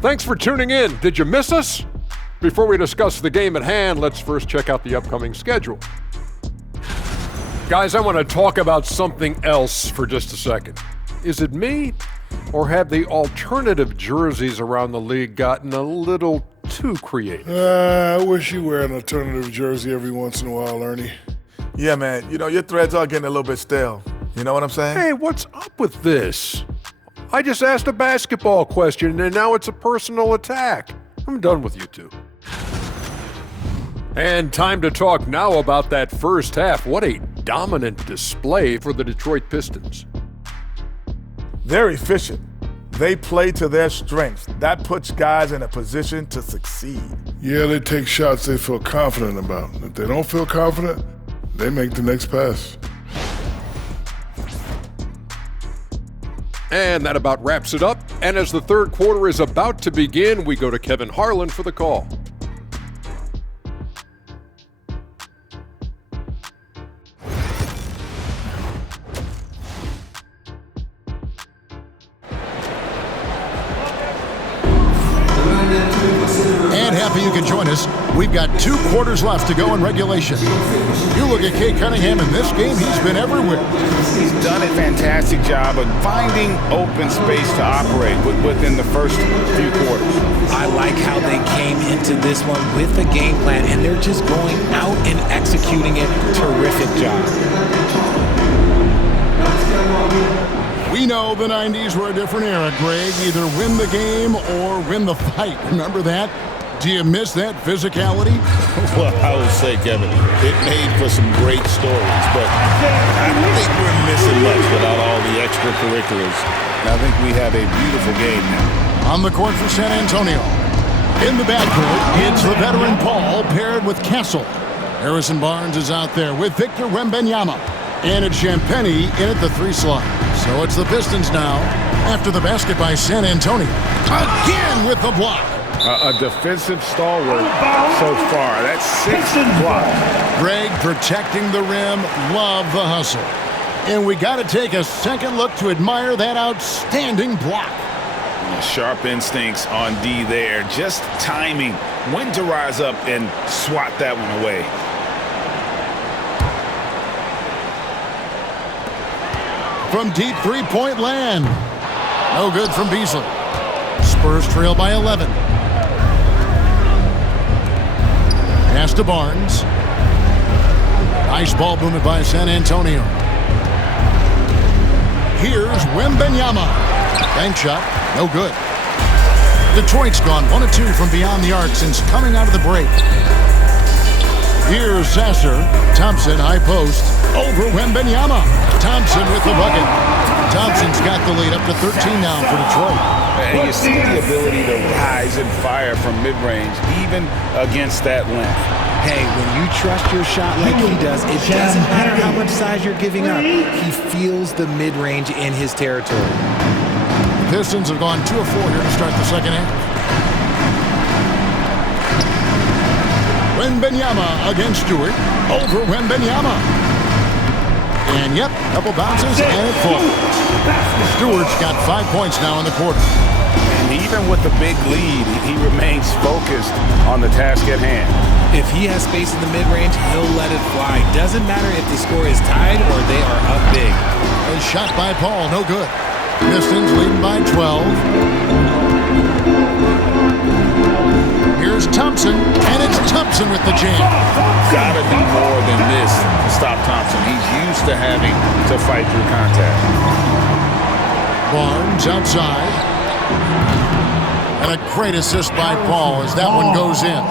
Thanks for tuning in. Did you miss us? Before we discuss the game at hand, let's first check out the upcoming schedule. Guys, I want to talk about something else for just a second. Is it me, or have the alternative jerseys around the league gotten a little too creative? I wish you wear an alternative jersey every once in a while, Ernie. Yeah, man. You know, your threads are getting a little bit stale. You know what I'm saying? Hey, what's up with this? I just asked a basketball question, and now it's a personal attack. I'm done with you two. And time to talk now about that first half. What a dominant display for the Detroit Pistons. They're efficient. They play to their strengths. That puts guys in a position to succeed. Yeah, they take shots they feel confident about. If they don't feel confident, they make the next pass. And that about wraps it up. And as the third quarter is about to begin, we go to Kevin Harlan for the call. And happy you can join us. We've got 2 quarters left to go in regulation. You look at Kate Cunningham in this game, he's been everywhere. He's done a fantastic job of finding open space to operate within the first few quarters. I like how they came into this one with a game plan, and they're just going out and executing it. Terrific job. We know the 90s were a different era, Greg. Either win the game or win the fight. Remember that? Do you miss that physicality? Well, I would say, Kevin, it made for some great stories, but I think we're missing much without all the extracurriculars. And I think we have a beautiful game now. On the court for San Antonio. In the backcourt, it's the veteran Paul paired with Castle. Harrison Barnes is out there with Victor Wembanyama. And it's Champagnie in at the 3 slot. So it's the Pistons now after the basket by San Antonio. Again with the block. A defensive stalwart so far. That's 6 blocks. Greg protecting the rim. Love the hustle. And we got to take a second look to admire that outstanding block. Sharp instincts on D there. Just timing when to rise up and swat that one away. From deep three-point land. No good from Beasley. Spurs trail by 11. Pass to Barnes. Nice ball movement by San Antonio. Here's Wembanyama. Bank shot, no good. Detroit's gone 1 of 2 from beyond the arc since coming out of the break. Here's Sasser. Thompson, high post. Over Wembanyama. Thompson with the bucket. Thompson's got the lead up to 13 now for Detroit. And you see the ability to rise and fire from mid-range, even against that length. Hey, when you trust your shot like he does, it doesn't matter how much size you're giving up. He feels the mid-range in his territory. The Pistons have gone 2 of 4 here to start the second half. Wembanyama against Stewart. Over Wembanyama. And yep, couple bounces and it falls. Stewart's got 5 points now in the quarter. And even with the big lead, he remains focused on the task at hand. If he has space in the mid-range, he'll let it fly. Doesn't matter if the score is tied or they are up big. A shot by Paul, no good. Pistons leading by 12. Here's Thompson, and it's Thompson with the jam. Gotta be more than this to stop Thompson. He's used to having to fight through contact. Barnes outside. And a great assist by Paul as that one goes in.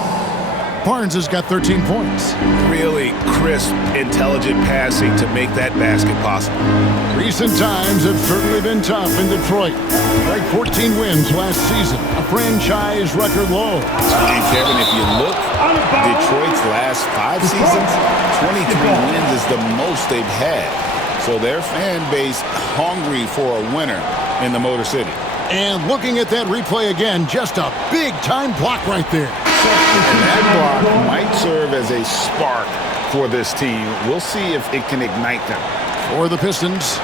Barnes has got 13 points. Really crisp, intelligent passing to make that basket possible. Recent times have certainly been tough in Detroit. Like 14 wins last season, a franchise record low. And Kevin, if you look, Detroit's last 5 seasons, 23 wins is the most they've had. So their fan base hungry for a winner in the Motor City. And looking at that replay again, just a big-time block right there. And that block might serve as a spark for this team. We'll see if it can ignite them. For the Pistons.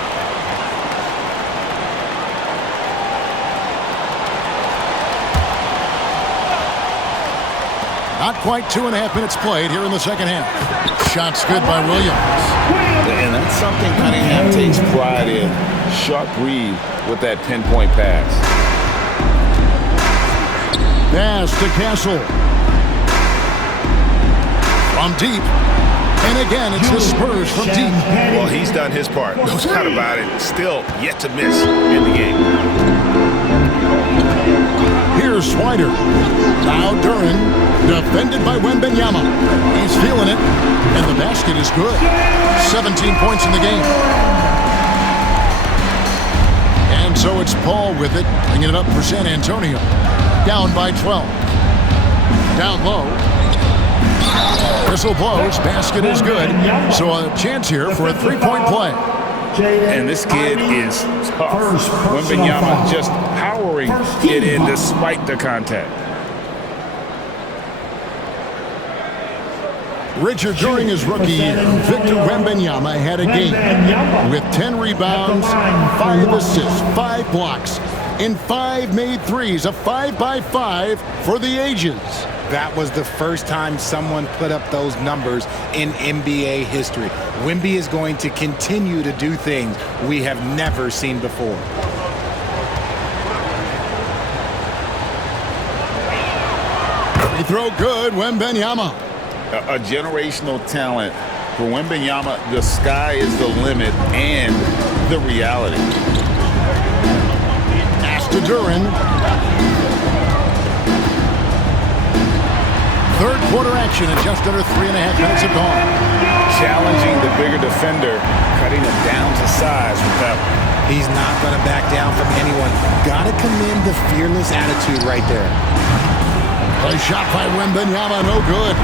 Not quite 2.5 minutes played here in the second half. Shot's good by Williams. And that's something Cunningham takes pride in. Sharp read with that pinpoint pass. Pass to Castle. From deep. And again, it's the Spurs from deep. Well, he's done his part. No doubt about it. Still yet to miss in the game. Here's Swider. Now Duran, defended by Wembanyama. He's feeling it, and the basket is good. 17 points in the game. And so it's Paul with it, bringing it up for San Antonio. Down by 12. Down low. Whistle blows, basket is good. So a chance here for a three-point play. And this kid is tough. Wembanyama just powering it in despite the contact. Richard, during his rookie year, Victor Wembanyama had a game with 10 rebounds, 5 assists, 5 blocks, and 5 made threes, a 5-by-5 for the ages. That was the first time someone put up those numbers in NBA history. Wemby is going to continue to do things we have never seen before. Free throw good, Wembanyama. A generational talent. For Wembanyama, the sky is the limit and the reality. Pass to Duran. Third quarter action in just under 3.5 minutes of gone. Challenging the bigger defender, cutting him down to size with that one. He's not going to back down from anyone. Got to commend the fearless attitude right there. A shot by Wembanyama, no good.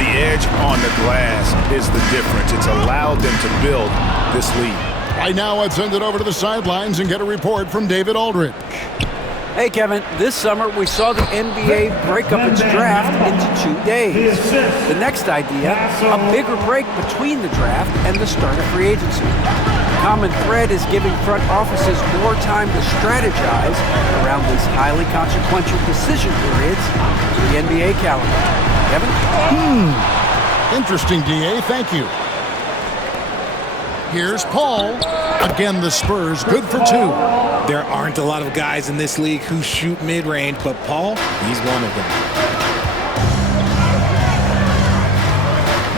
The edge on the glass is the difference. It's allowed them to build this lead. Right now, let's send it over to the sidelines and get a report from David Aldridge. Hey, Kevin, this summer we saw the NBA break up its draft into 2 days. The next idea, a bigger break between the draft and the start of free agency. The common thread is giving front offices more time to strategize around these highly consequential decision periods for the NBA calendar. Kevin? Interesting, DA. Thank you. Here's Paul. Again, the Spurs, good for 2. There aren't a lot of guys in this league who shoot mid-range, but Paul, he's one of them.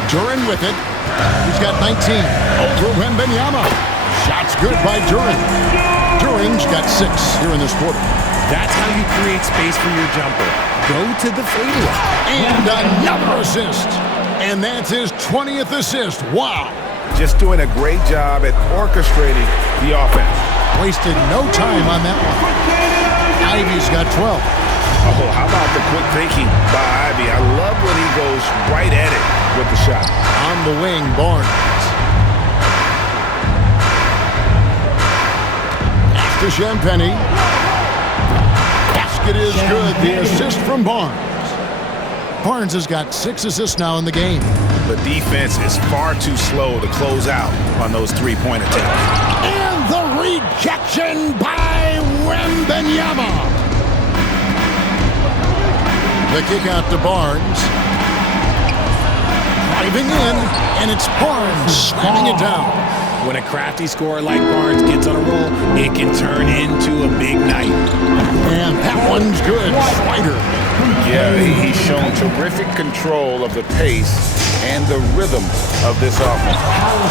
Duran with it. He's got 19. Over Wembanyama. Shot's good by Duran. Duran's got 6 here in this quarter. That's how you create space for your jumper. Go to the fadeaway. And another assist. And that's his 20th assist. Wow. Just doing a great job at orchestrating the offense. Wasted no time on that one. Ivy's got 12. Oh, how about the quick thinking by Ivy? I love when he goes right at it with the shot. On the wing, Barnes. Pass to Champagny. Basket is good. The assist from Barnes. Barnes has got 6 assists now in the game. The defense is far too slow to close out on those three-point attempts. And the rejection by Wembanyama. The kick out to Barnes. Driving in, and it's Barnes slamming it down. When a crafty scorer like Barnes gets on a roll, it can turn into a big night. And that one's good. Swider. Yeah, he's shown terrific control of the pace and the rhythm of this offense.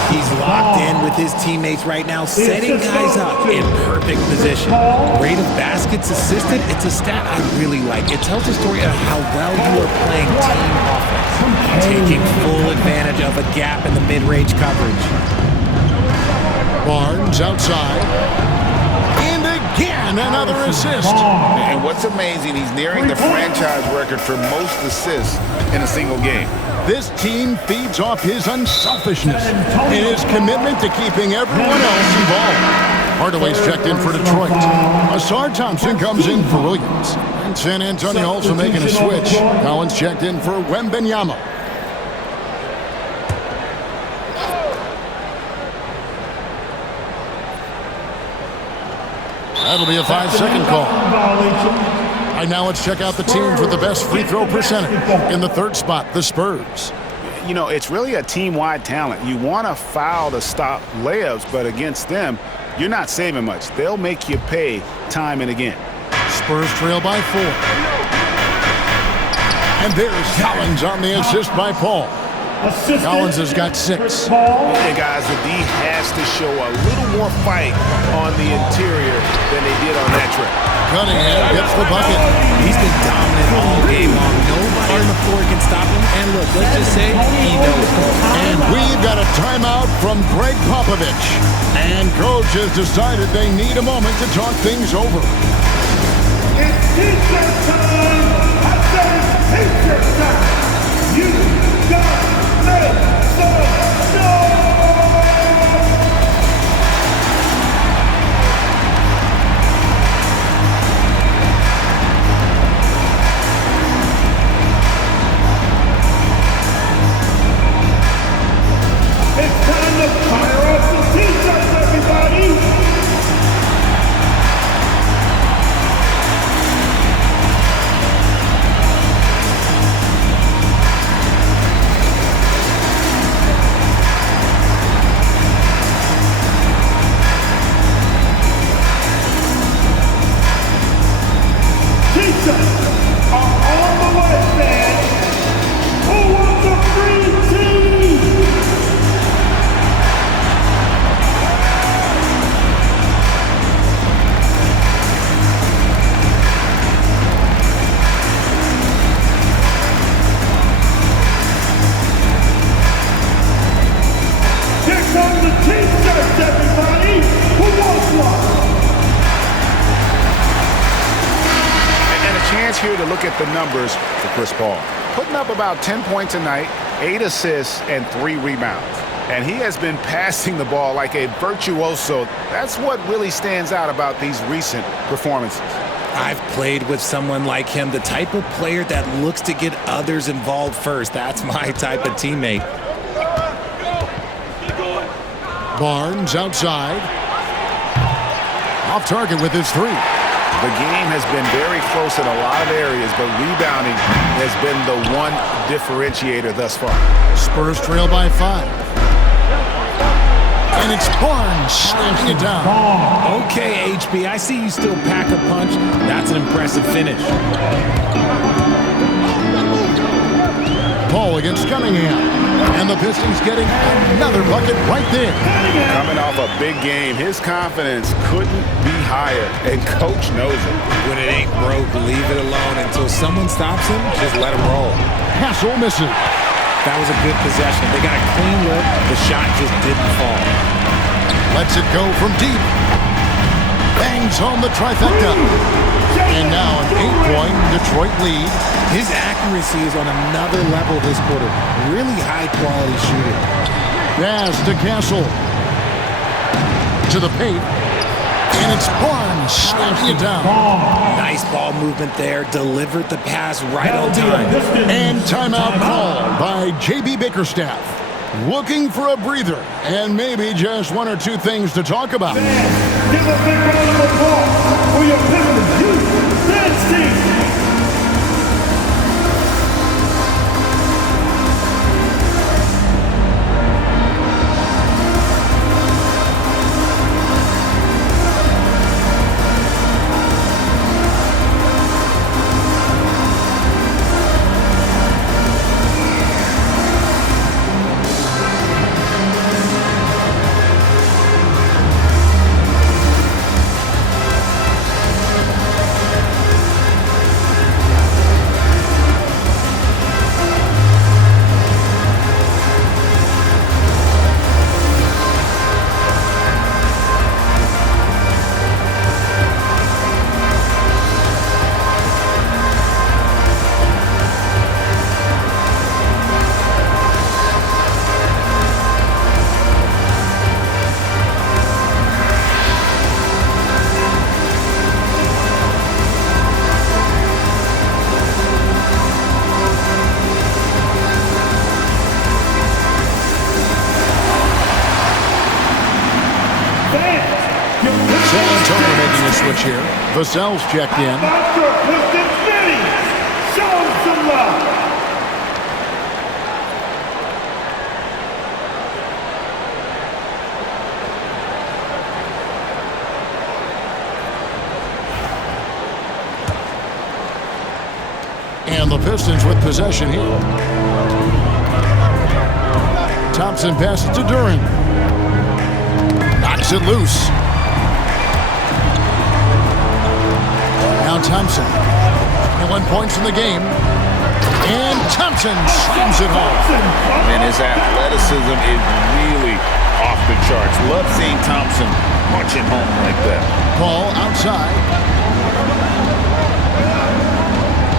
He's locked in with his teammates right now, setting guys up in perfect position. Rate of baskets assisted, it's a stat I really like. It tells a story of how well you are playing team offense, taking full advantage of a gap in the mid-range coverage. Barnes outside. And again, another assist. And what's amazing, he's nearing the franchise record for most assists in a single game. This team feeds off his unselfishness and his commitment to keeping everyone else involved. Hardaway's checked in for Detroit. Asar Thompson comes in for Williams. And San Antonio also making a switch. Collins checked in for Wembanyama. That'll be a 5-second call. right, now let's check out the teams with the best free throw percentage. In the third spot, the Spurs. You know, it's really a team-wide talent. You want to foul to stop layups, but against them, you're not saving much. They'll make you pay time and again. Spurs trail by 4. And there's Collins on the assist by Paul. Collins has got 6. Hey guys, the D has to show a little more fight on the interior than they did on that trip. Cunningham gets the bucket. He's been dominant all game long. Nobody on the floor can stop him. And look, let's just say he knows it. And we've got a timeout from Greg Popovich. And coach has decided they need a moment to talk things over. It's T-shirt time! I said it's T-shirt time! You got make some noise! It's time to fire off some T-shirts, everybody! T-shirts are on the way, man! Who wants a free tee? Here comes the T-shirts, everybody! Who wants one? And a chance here to look at the numbers for Chris Paul. Putting up about 10 points a night, 8 assists, and 3 rebounds. And he has been passing the ball like a virtuoso. That's what really stands out about these recent performances. I've played with someone like him, the type of player that looks to get others involved first. That's my type of teammate. Barnes outside. Off target with his 3. The game has been very close in a lot of areas, but rebounding has been the one differentiator thus far. Spurs trail by 5. And it's Barnes slamming it down. Okay, HB, I see you still pack a punch. That's an impressive finish. Paul against Cunningham. And the Pistons getting another bucket right there. Coming off a big game, his confidence couldn't be higher, and coach knows it. When it ain't broke, leave it alone until someone stops him. Just let him roll. Hassel misses. That was a good possession. They got a clean look. The shot just didn't fall. Lets it go from deep. Bangs home the trifecta. And now an 8-point Detroit lead. His accuracy is on another level this quarter. Really high-quality shooting. Pass to Castle. To the paint. And it's Barnes slamming it down. Nice ball movement there. Delivered the pass right on time. And timeout called by J.B. Bickerstaff. Looking for a breather and maybe just 1 or 2 things to talk about. Give a big round of applause for your Pistons youth dance team. San Antonio making a switch here. Vassell's checked in. And the Pistons with possession here. Thompson passes to Duran. Knocks it loose. Now Thompson. 21 points in the game. And Thompson slams it home. And his athleticism is really off the charts. Love seeing Thompson punch it home like that. Paul outside.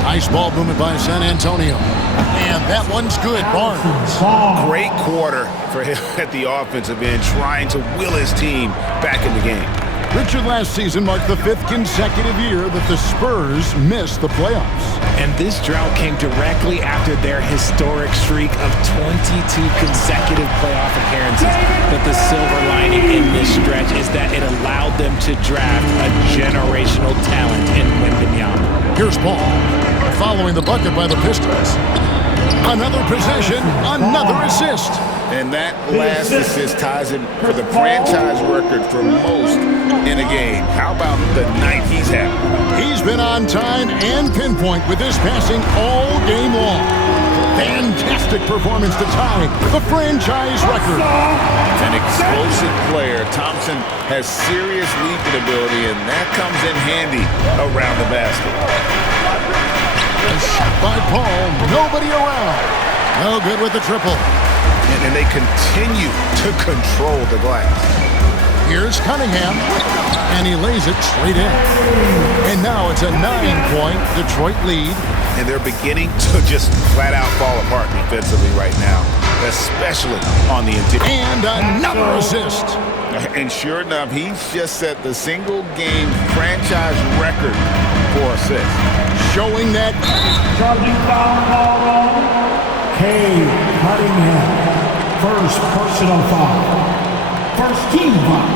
Nice ball movement by San Antonio. And that one's good. Barnes. Great quarter for him at the offensive end, trying to will his team back in the game. Richard, last season marked the 5th consecutive year that the Spurs missed the playoffs. And this drought came directly after their historic streak of 22 consecutive playoff appearances. But the silver lining in this stretch is that it allowed them to draft a generational talent in Wembanyama. Here's Paul, following the bucket by the Pistons. Another possession, another assist. And that last assist ties him for the franchise record for most in a game. How about the night he's having? He's been on time and pinpoint with his passing all game long. Fantastic performance to tie the franchise record. An explosive player. Thompson has serious leaping ability, and that comes in handy around the basket. A shot by Paul, nobody around. No good with the triple. And they continue to control the glass. Here's Cunningham, and he lays it straight in. And now it's a 9-point Detroit lead. And they're beginning to just flat out fall apart defensively right now, especially on the interior. And another assist. And sure enough, he's just set the single-game franchise record for assists. Showing that Charging foul call on Cunningham. First personal foul. First team foul.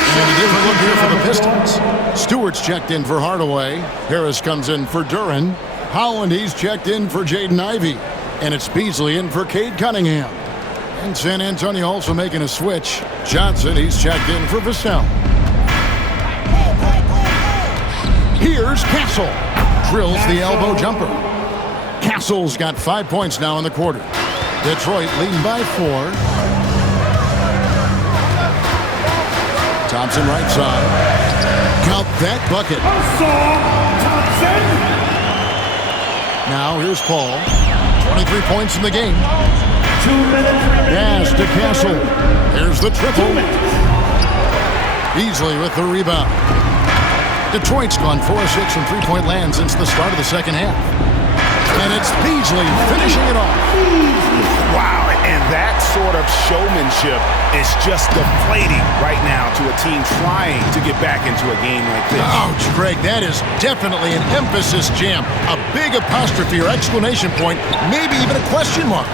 And a different look here for the Pistons. Stewart's checked in for Hardaway. Harris comes in for Duran. Howland, he's checked in for Jaden Ivey. And it's Beasley in for Cade Cunningham. And San Antonio also making a switch. Johnson, he's checked in for Vassell. Here's Castle. Drills the elbow jumper. Castle's got 5 points now in the quarter. Detroit leading by 4. Thompson right side. Count that bucket. Now here's Paul. 23 points in the game. 2 minutes. Pass to Castle. There's the triple. Beasley with the rebound. Detroit's gone 4-6 from three-point land since the start of the second half. And it's Beasley finishing it off. Wow, and that sort of showmanship is just deflating right now to a team trying to get back into a game like this. Ouch, Greg, that is definitely an emphasis jam. A big apostrophe or exclamation point, maybe even a question mark.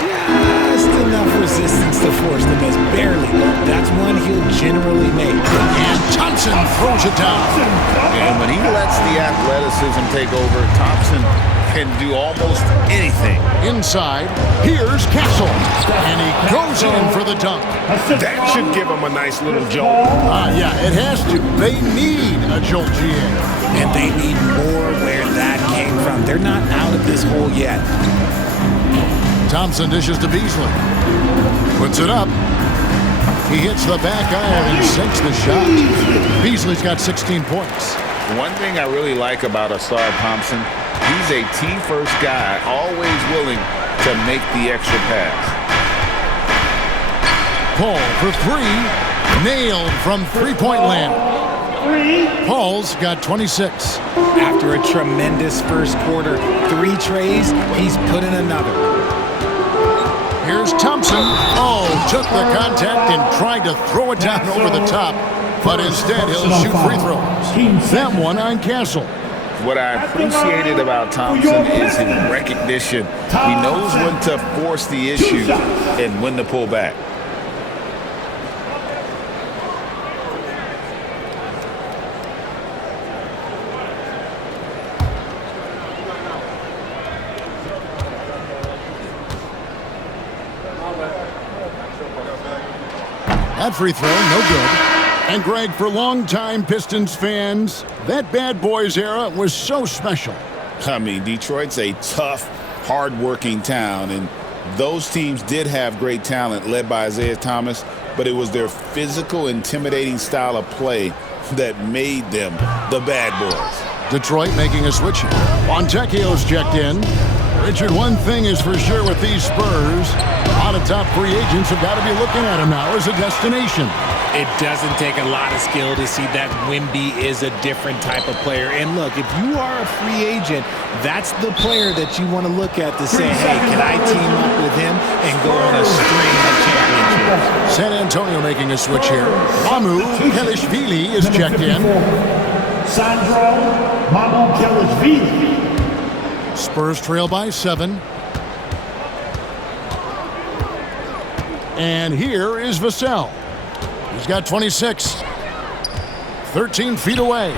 Just enough resistance to force the miss. Barely. That's one he'll generally make. And Thompson throws it down. And when he lets the athleticism take over, Thompson can do almost anything. Inside, here's Castle. And he goes in for the dunk. That should give him a nice little jolt. Yeah, it has to. They need a jolt, GA. And they need more where that came from. They're not out of this hole yet. Thompson dishes to Beasley. Puts it up. He hits the back iron and sinks the shot. Beasley's got 16 points. One thing I really like about Asar Thompson, he's a team-first guy, always willing to make the extra pass. Paul for 3. Nailed from three-point land. Paul's got 26. After a tremendous first quarter, 3 trays, he's put in another. Here's Thompson. Oh, took the contact and tried to throw it down over the top. But instead, he'll shoot free throws. That one on Castle. What I appreciated about Thompson is his recognition. He knows when to force the issue and when to pull back. That free throw, no good. And Greg, for longtime Pistons fans, that bad boys era was so special. I mean, Detroit's a tough, hard-working town, and those teams did have great talent led by Isaiah Thomas, but it was their physical, intimidating style of play that made them the bad boys. Detroit making a switch here. Fontecchio's checked in. Richard, one thing is for sure with these Spurs, a lot of top free agents have got to be looking at them now as a destination. It doesn't take a lot of skill to see that Wemby is a different type of player. And look, if you are a free agent, that's the player that you want to look at to say, hey, can I team up with him and go on a string of championships? San Antonio making a switch here. Mamu Kelishvili is checked in. Sandro Mamukelashvili. Spurs trail by 7. And here is Vassell. He's got 26. 13 feet away.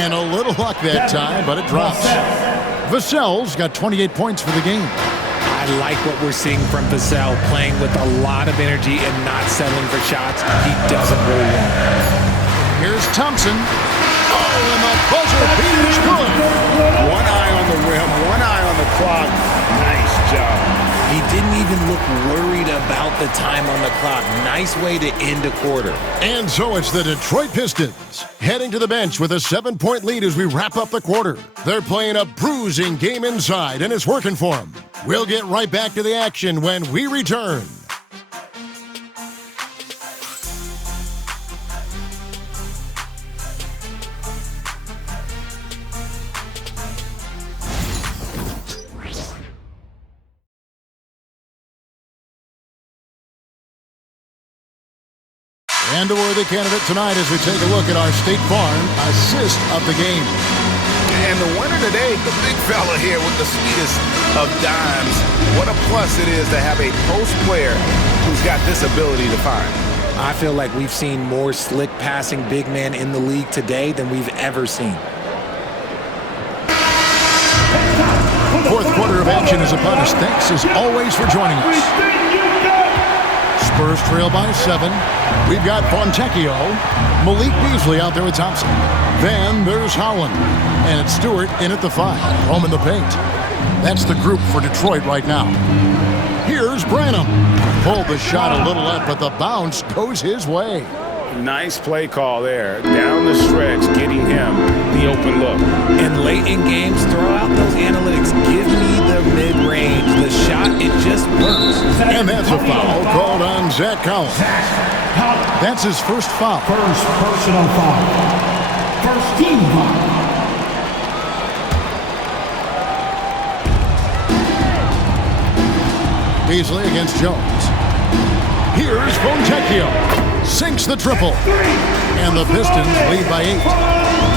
And a little luck that time, but it drops. Vassell's got 28 points for the game. I like what we're seeing from Vassell, playing with a lot of energy and not settling for shots he doesn't really want. Here's Thompson. Oh, and the buzzer beat is good. One eye on the rim, one eye on the clock. Nice job. He didn't even look worried about the time on the clock. Nice way to end a quarter. And so it's the Detroit Pistons heading to the bench with a 7-point lead as we wrap up the quarter. They're playing a bruising game inside, and it's working for them. We'll get right back to the action when we return. And a worthy candidate tonight as we take a look at our State Farm assist of the game. And the winner today, the big fella here with the sweetest of dimes. What a plus it is to have a post player who's got this ability to find. I feel like we've seen more slick passing big men in the league today than we've ever seen. Fourth quarter of action is upon us. Thanks as always for joining us. Spurs trail by 7. We've got Fontecchio, Malik Beasley out there with Thompson. Then there's Howland, and it's Stewart in at the 5, home in the paint. That's the group for Detroit right now. Here's Branham. Pulled the shot a little left, but the bounce goes his way. Nice play call there. Down the stretch, getting him the open look. And late in games, throw out those analytics. Give me the mid-range. The shot, it just works. And that's a foul called on Zach Collins. That's his first foul. First personal foul. First team foul. Beasley against Jones. Here's Fontecchio. Sinks the triple. And the Pistons lead by 8.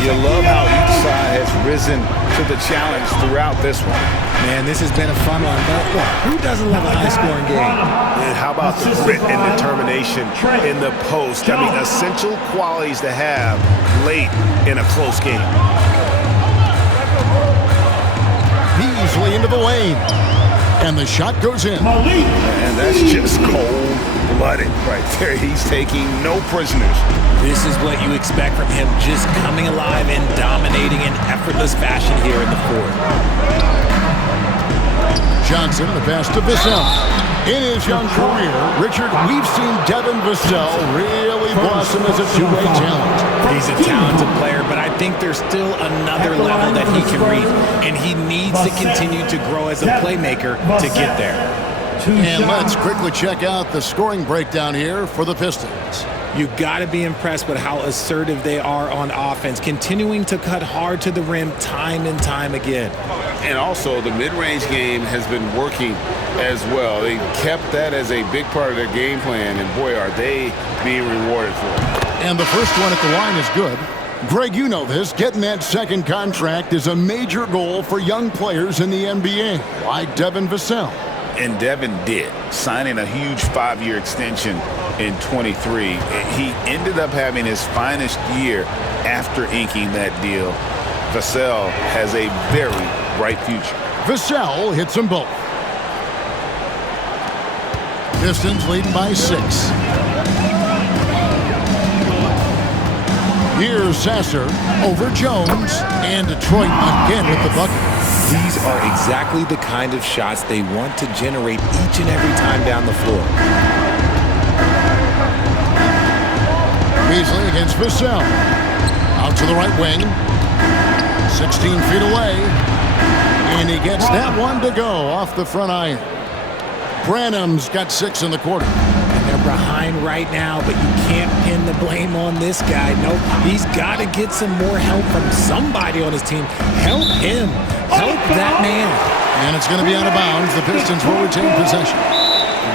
You love how each side has risen to the challenge throughout this one. Man, this has been a fun one. But look, who doesn't love a high-scoring game? And how about the grit and determination in the post? I mean, essential qualities to have late in a close game. Beasley into the lane. And the shot goes in. And that's just cold-blooded right there. He's taking no prisoners. This is what you expect from him, just coming alive and dominating in effortless fashion here in the fourth. Johnson, the pass to Vassell. In his young career, Richard, we've seen Devin Vassell really blossom as a two-way talent. He's a talented player, but I think there's still another level that he can reach, and he needs to continue to grow as a playmaker to get there. And let's quickly check out the scoring breakdown here for the Pistons. You got to be impressed with how assertive they are on offense, continuing to cut hard to the rim time and time again. And also, the mid-range game has been working as well. They kept that as a big part of their game plan, and boy, are they being rewarded for it. And the first one at the line is good. Greg, you know this. Getting that second contract is a major goal for young players in the NBA, like Devin Vassell. And Devin did, signing a huge 5-year extension in 23. He ended up having his finest year after inking that deal. Vassell has a very bright future. Vassell hits them both. Pistons leading by 6. Sasser over Jones, and Detroit again with the bucket. These are exactly the kind of shots they want to generate each and every time down the floor. Beasley against Vassell. Out to the right wing. 16 feet away. And he gets that one to go off the front iron. Branham's got 6 in the quarter. And they're behind right now, but you can't pin the blame on this guy. Nope, he's got to get some more help from somebody on his team. Help him. Help that man. And it's going to be out of bounds. The Pistons will retain possession.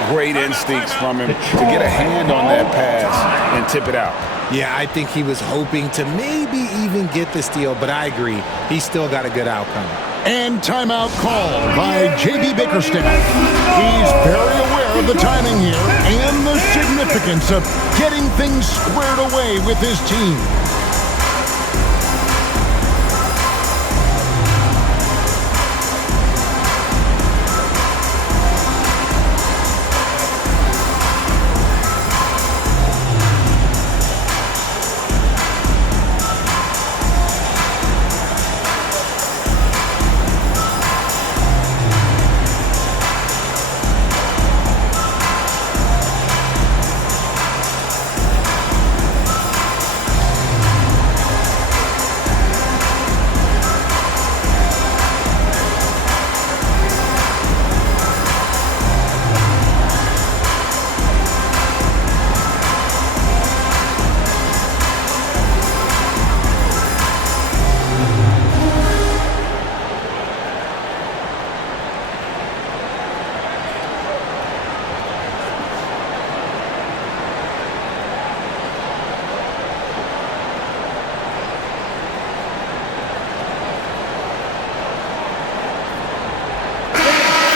Great instincts from him to get a hand on that pass and tip it out. Yeah, I think he was hoping to maybe even get the steal, but I agree. He's still got a good outcome. And timeout called by J.B. Bickerstaff. He's very aware of the timing here and the significance of getting things squared away with his team.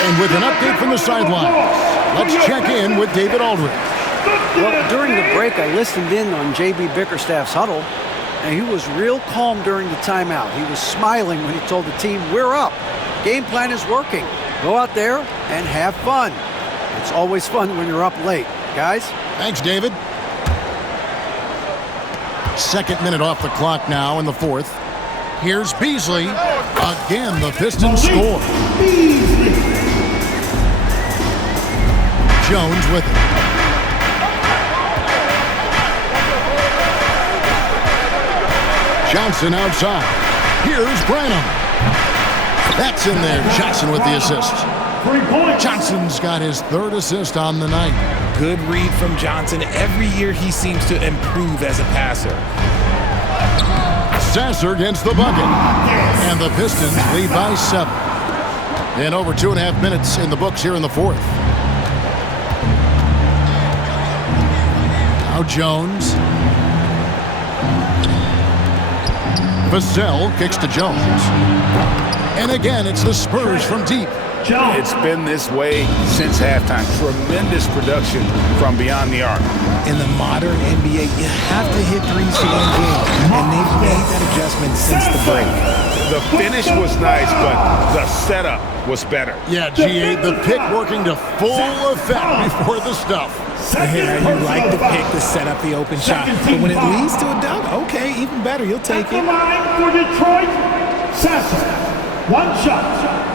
And with an update from the sidelines, let's check in with David Aldridge. Well, during the break, I listened in on J.B. Bickerstaff's huddle, and he was real calm during the timeout. He was smiling when he told the team, we're up. Game plan is working. Go out there and have fun. It's always fun when you're up late. Guys? Thanks, David. Second minute off the clock now in the fourth. Here's Beasley. Again, the Pistons score. Jones with it. Johnson outside. Here's Branham. That's in there. Johnson with the assist. Johnson's got his 3rd assist on the night. Good read from Johnson. Every year he seems to improve as a passer. Sasser against the bucket. And the Pistons lead by 7. And over 2.5 minutes in the books here in the fourth. Now Jones. Vassell kicks to Jones. And again, it's the Spurs from deep. It's been this way since halftime. Tremendous production from beyond the arc. In the modern NBA, you have to hit threes to win games, and they've made that adjustment since the break. The finish was nice, but the setup was better. Yeah, G8, the pick working to full effect before the stuff. Yeah, you like the pick to set up the open shot, but when it leads to a dunk, okay, even better, you'll take it. Line for Detroit, Sasser. 1 shot.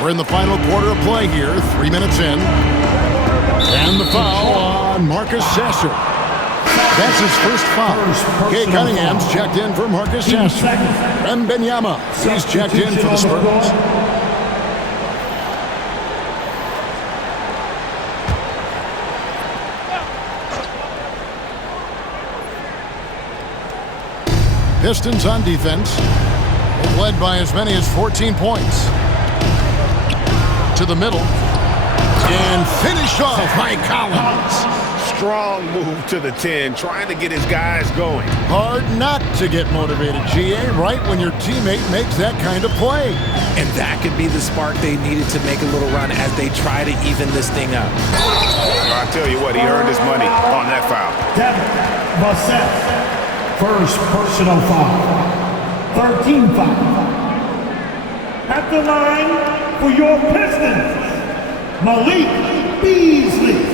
We're in the final quarter of play here, 3 minutes in. And the foul on Marcus Sasser. That's his first foul. Kay Cunningham's checked in for Marcus Sasser. Wembanyama, he's checked in for the Spurs. Pistons on defense. They've led by as many as 14 points. To the middle. And finished off by Collins. strong move to the 10, trying to get his guys going. Hard not to get motivated, GA, right when your teammate makes that kind of play. And that could be the spark they needed to make a little run as they try to even this thing up. I tell you what, he earned his money on that foul. Devin Vassell, first personal foul. 13 foul. At the line for your Pistons, Malik Beasley.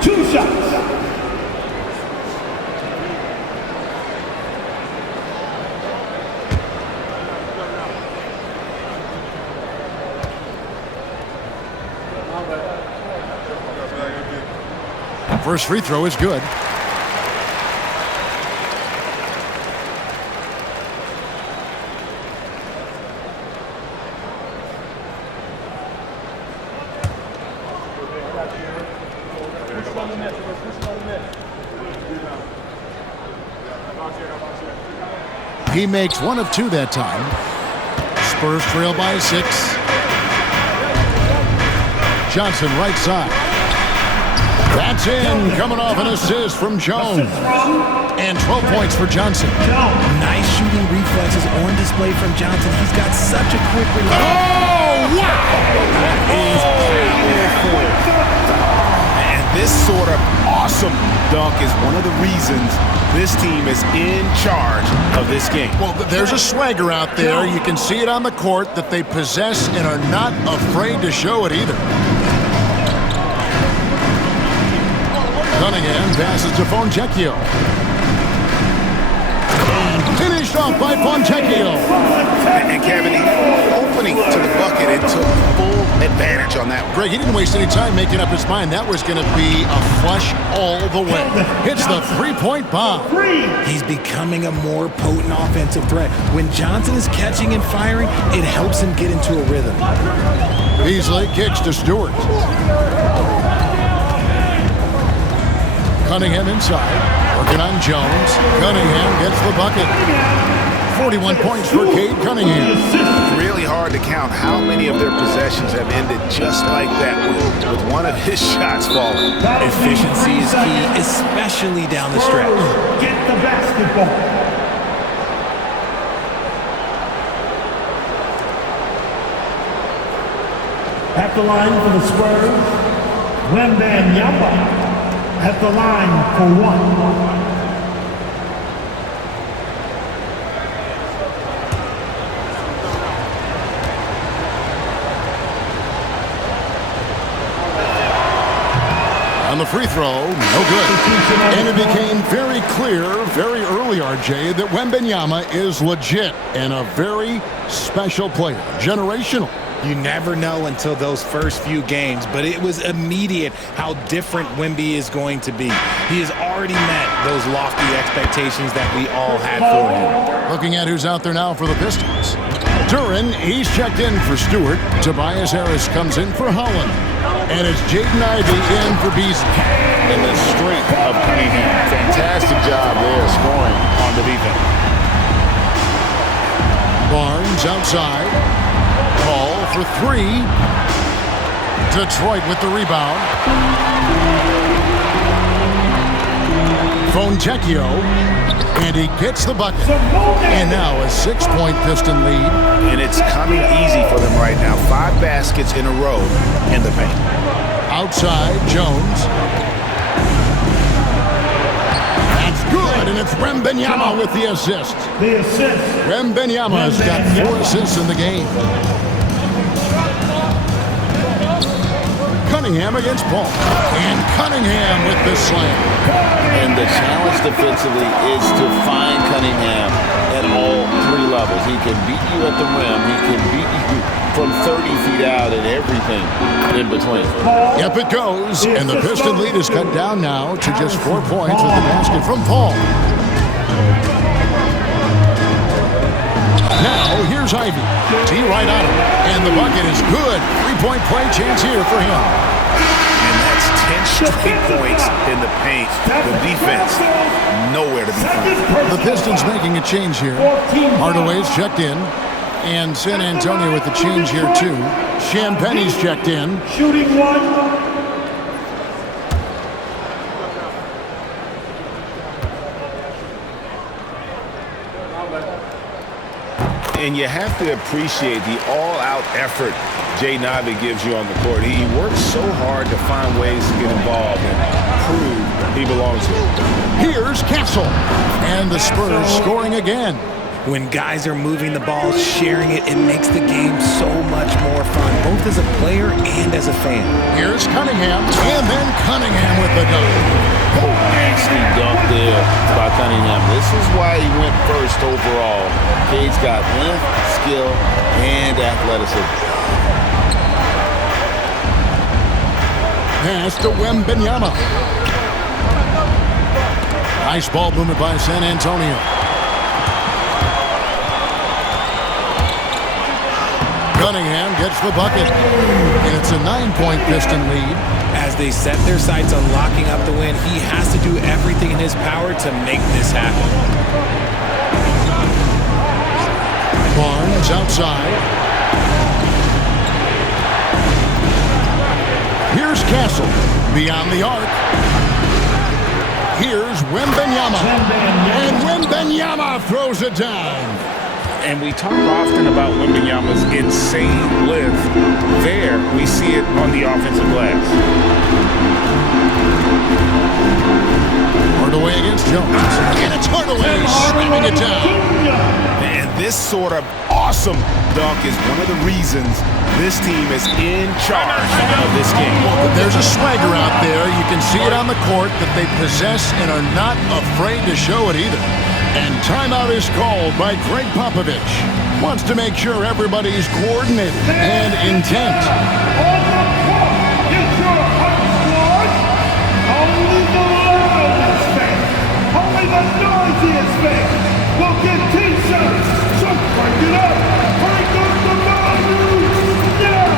2 shots. First free throw is good. He makes 1 of 2 that time. Spurs trail by 6. Johnson right side. That's in, coming off an assist from Jones. And 12 points for Johnson. Nice shooting reflexes on display from Johnson. He's got such a quick release. Oh, wow! That is powerful. And this sort of awesome dunk is one of the reasons this team is in charge of this game. Well, there's a swagger out there. You can see it on the court that they possess and are not afraid to show it either. Cunningham passes to Fontecchio. Finished off by Fontecchio. And Kevin, opening to the bucket and took full advantage on that one. Greg, he didn't waste any time making up his mind. That was going to be a flush all the way. Hits the three-point bomb. He's becoming a more potent offensive threat. When Johnson is catching and firing, it helps him get into a rhythm. Beasley kicks to Stewart. Cunningham inside, working on Jones. Cunningham gets the bucket. 41 points for Cade Cunningham. Really hard to count how many of their possessions have ended just like that with one of his shots falling. Efficiency is key, especially down the stretch. Get the basketball. At the line for the Spurs, Wembanyama. At the line for 1. On the free throw, no good. And it became very clear very early, RJ, that Wembanyama is legit and a very special player. Generational. You never know until those first few games, but it was immediate how different Wemby is going to be. He has already met those lofty expectations that we all had for him. Looking at who's out there now for the Pistons. Duran, he's checked in for Stewart. Tobias Harris comes in for Holland. And it's Jaden Ivey in for Beasley. And the strength of Cunningham. Fantastic job there scoring on the defense. Barnes outside. Ball for 3. Detroit with the rebound. Fontecchio. And he gets the bucket. And now a 6-point Piston lead. And it's coming easy for them right now. 5 baskets in a row in the paint. Outside, Jones. That's good, and it's Wembanyama with the assist. The assist. Wembanyama's got 4 assists in the game. Cunningham against Paul. And Cunningham with the slam. And the challenge defensively is to find Cunningham at all 3 levels. He can beat you at the rim. He can beat you from 30 feet out and everything in between. Yep, it goes. And the Piston lead is cut down now to just 4 points with the basket from Paul. Now, here's Ivey. T right on him. And the bucket is good. 3-point play chance here for him. And that's 10 straight points in the paint. The defense, nowhere to be found. The Pistons making a change here. Hardaway's checked in. And San Antonio with the change here, too. Champagne's checked in. Shooting 1. And you have to appreciate the all-out effort Jay Navi gives you on the court. He works so hard to find ways to get involved and prove he belongs here. Here's Castle. And the Spurs scoring again. When guys are moving the ball, sharing it, it makes the game so much more fun, both as a player and as a fan. Here's Cunningham, and then Cunningham with the dunk. Nasty dunk there by Cunningham. This is why he went first overall. Cade's got length, skill, and athleticism. Pass to Wembanyama. Nice ball movement by San Antonio. Cunningham gets the bucket. And it's a 9-point Piston lead. As they set their sights on locking up the win, he has to do everything in his power to make this happen. Barnes outside. Here's Castle. Beyond the arc. Here's Wembanyama. And Wembanyama throws it down. And we talk often about Wembanyama's insane lift. There, we see it on the offensive glass. Hardaway against Jones. And it's Hardaway slamming it down. And this sort of awesome dunk is one of the reasons this team is in charge of this game. Well, there's a swagger out there. You can see it on the court that they possess and are not afraid to show it either. And timeout is called by Greg Popovich. Wants to make sure everybody's coordinated and intent. On the clock, get your hot squad. Only the loudest fan, only the noisiest fan will get T-shirts. So break it up. Break up the volume now.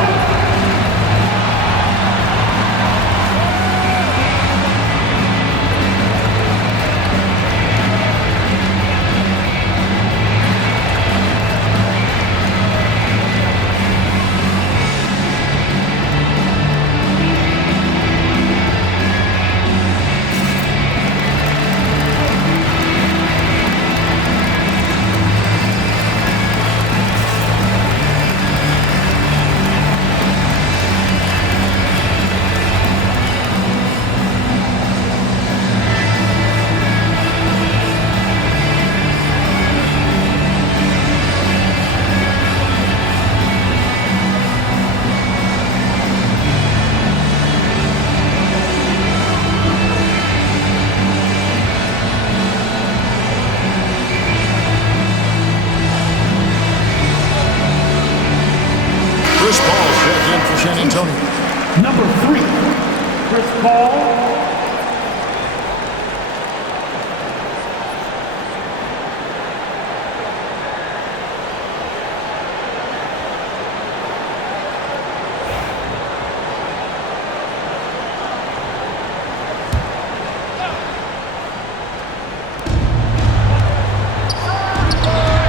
Chris Paul checked in for San Antonio. Number 3, Chris Paul.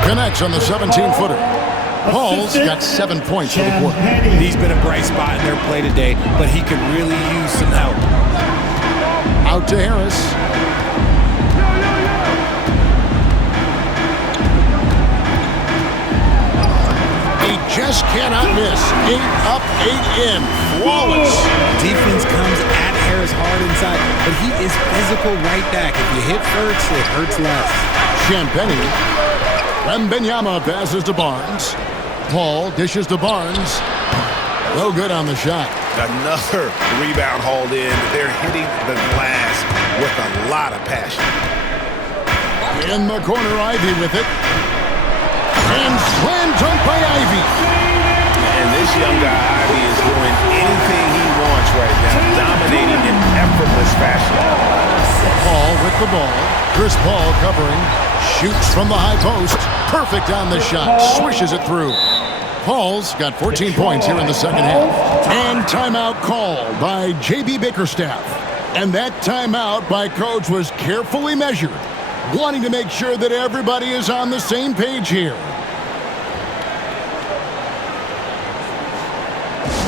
Connects on the 17-footer. Paul's got 7 points for the quarter. He's been a bright spot in their play today, but he could really use some help. Out to Harris. He just cannot miss. 8 up, 8 in. Flawless. Defense comes at Harris hard inside, but he is physical right back. If you hit first, it hurts less. Champagny. Wembanyama passes to Barnes. Paul dishes to Barnes. No good on the shot. Another rebound hauled in. They're hitting the glass with a lot of passion. In the corner, Ivy with it. And slam dunk by Ivy. And this young guy, Ivy, is doing anything he wants right now, dominating in effortless fashion. Paul with the ball. Chris Paul covering. Shoots from the high post. Perfect on the shot. Swishes it through. Paul's got 14 points here in the second half. And timeout called by J.B. Bickerstaff. And that timeout by Coach was carefully measured, wanting to make sure that everybody is on the same page here.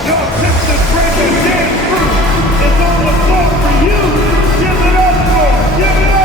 Your Pistons breaking game through is on the floor for you. Give it up, Lord. Give it up.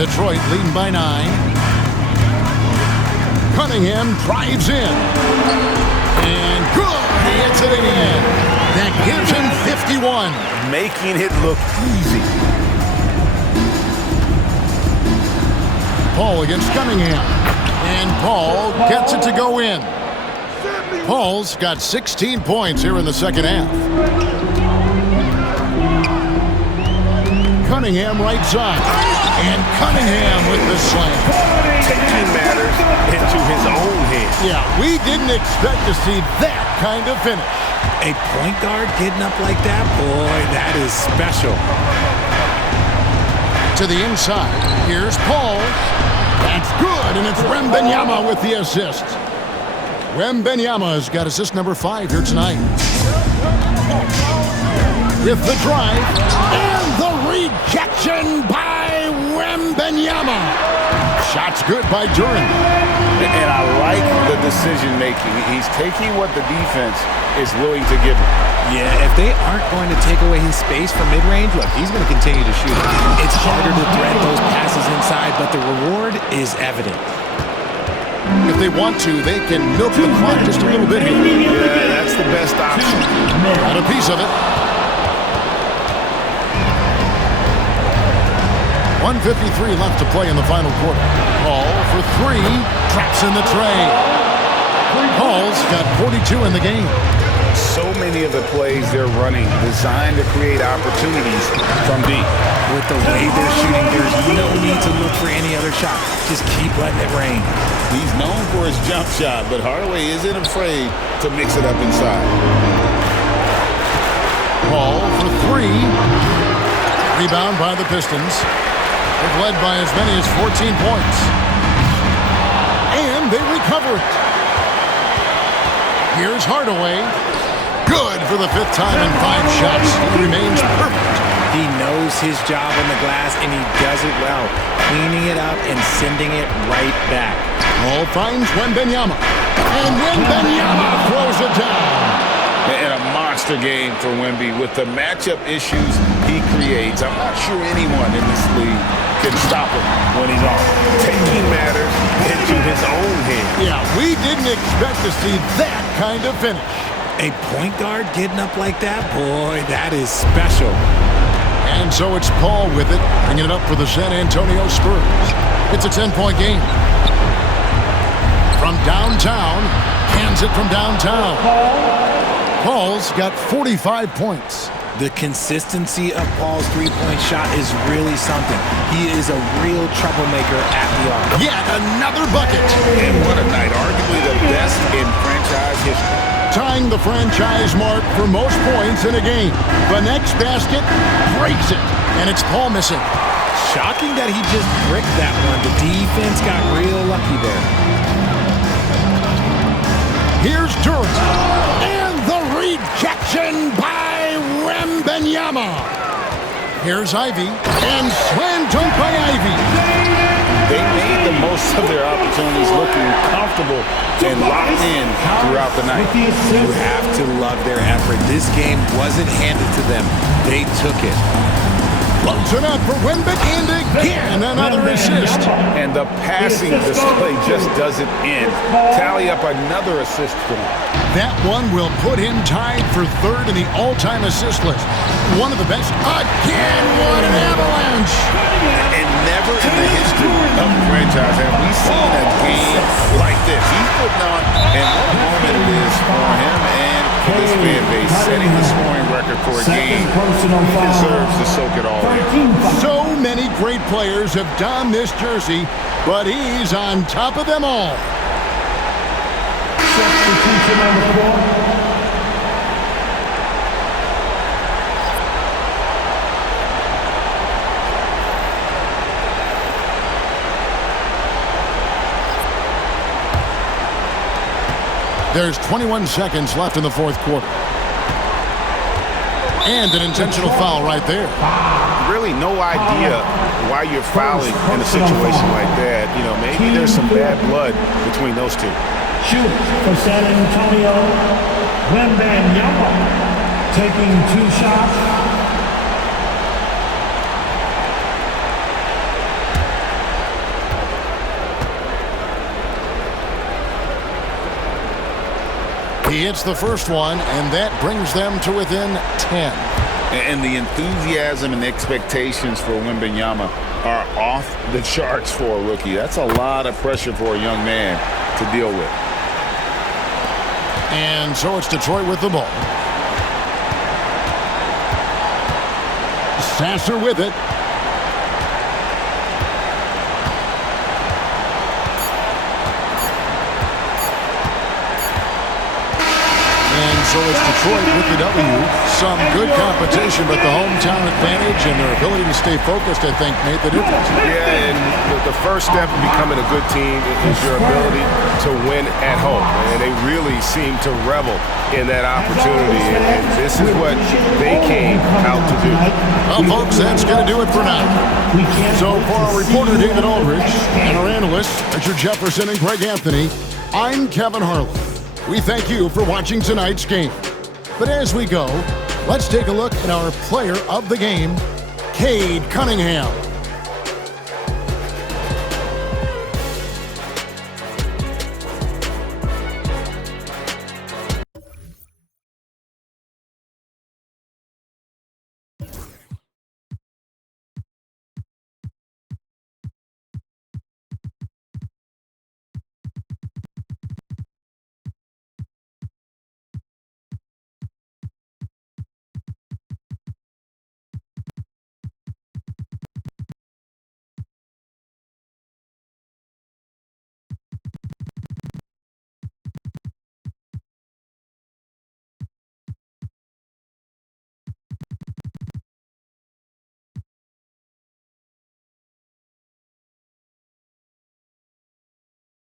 Detroit leading by 9. Cunningham drives in. And good. He hits it again. That gives him 51. Making it look easy. Paul against Cunningham. And Paul gets it to go in. Paul's got 16 points here in the second half. Cunningham right side. And Cunningham with the slam. Taking matters into his own hands. Yeah, we didn't expect to see that kind of finish. A point guard getting up like that, boy, that is special. To the inside, here's Paul. That's good, and it's Wembanyama with the assist. Wembanyama's got assist number 5 here tonight. With the drive, and the rejection by Wembanyama. Shot's good by Duran. And I like the decision making. He's taking what the defense is willing to give him. Yeah, if they aren't going to take away his space from mid-range, look, he's going to continue to shoot it. It's harder to thread those passes inside, but the reward is evident. If they want to, they can milk the clock just a little bit here. Yeah, that's the best option. Got a piece of it. 1:53 left to play in the final quarter. Paul for 3, traps in the tray. Paul's got 42 in the game. So many of the plays they're running designed to create opportunities from deep. With the way they're shooting, there's no need to look for any other shot. Just keep letting it rain. He's known for his jump shot, but Hardaway isn't afraid to mix it up inside. Paul for 3. Rebound by the Pistons. They've led by as many as 14 points. And they recover it. Here's Hardaway. Good for the 5th time in 5 shots. He remains perfect. He knows his job on the glass, and he does it well, cleaning it up and sending it right back. Paul finds Wembanyama. And Wembanyama throws it down. And a monster game for Wemby with the matchup issues he creates. I'm not sure anyone in this league can stop him when he's on. Taking matters into his own hands. Yeah, we didn't expect to see that kind of finish. A point guard getting up like that, boy, that is special. And so it's Paul with it, bringing it up for the San Antonio Spurs. It's a 10-point game. From downtown, hands it from downtown. Paul's got 45 points. The consistency of Paul's three-point shot is really something. He is a real troublemaker at the arc. Yet another bucket. And what a night. Arguably the best in franchise history. Tying the franchise mark for most points in a game. The next basket breaks it. And it's Paul missing. Shocking that he just bricked that one. The defense got real lucky there. Here's Duran. And the rejection by Wembanyama. Here's Ivy. And slam dunk by Ivy. They made the most of their opportunities, looking comfortable and locked in throughout the night. You have to love their effort. This game wasn't handed to them. They took it. Floats it up for Wemby, and again another assist. And the passing display just doesn't end. Tally up another assist for him. That one will put him tied for 3rd in the all-time assist list. One of the best. Again, what an avalanche. And never in the history of the franchise have we seen a game like this. He's putting on, and what a moment it is for him and for this fan base, setting the scoring record for a game. He deserves to soak it all in. So many great players have donned this jersey, but he's on top of them all. Substitution number 4. There's 21 seconds left in the 4th quarter. And an intentional foul right there. Really no idea why you're fouling in a situation like that. You know, maybe there's some bad blood between those two. Shoot for San Antonio, Wembanyama taking 2 shots. He hits the first one, and that brings them to within 10. And the enthusiasm and expectations for Wembanyama are off the charts for a rookie. That's a lot of pressure for a young man to deal with. And so it's Detroit with the ball. Sasser with it. So it's Detroit with the W. Some good competition, but the hometown advantage and their ability to stay focused, I think, made the difference. Yeah, and the first step in becoming a good team is your ability to win at home. And they really seem to revel in that opportunity. And this is what they came out to do. Well, folks, that's going to do it for now. So for our reporter, David Aldridge, and our analysts, Richard Jefferson and Greg Anthony, I'm Kevin Harlan. We thank you for watching tonight's game. But as we go, let's take a look at our player of the game, Cade Cunningham.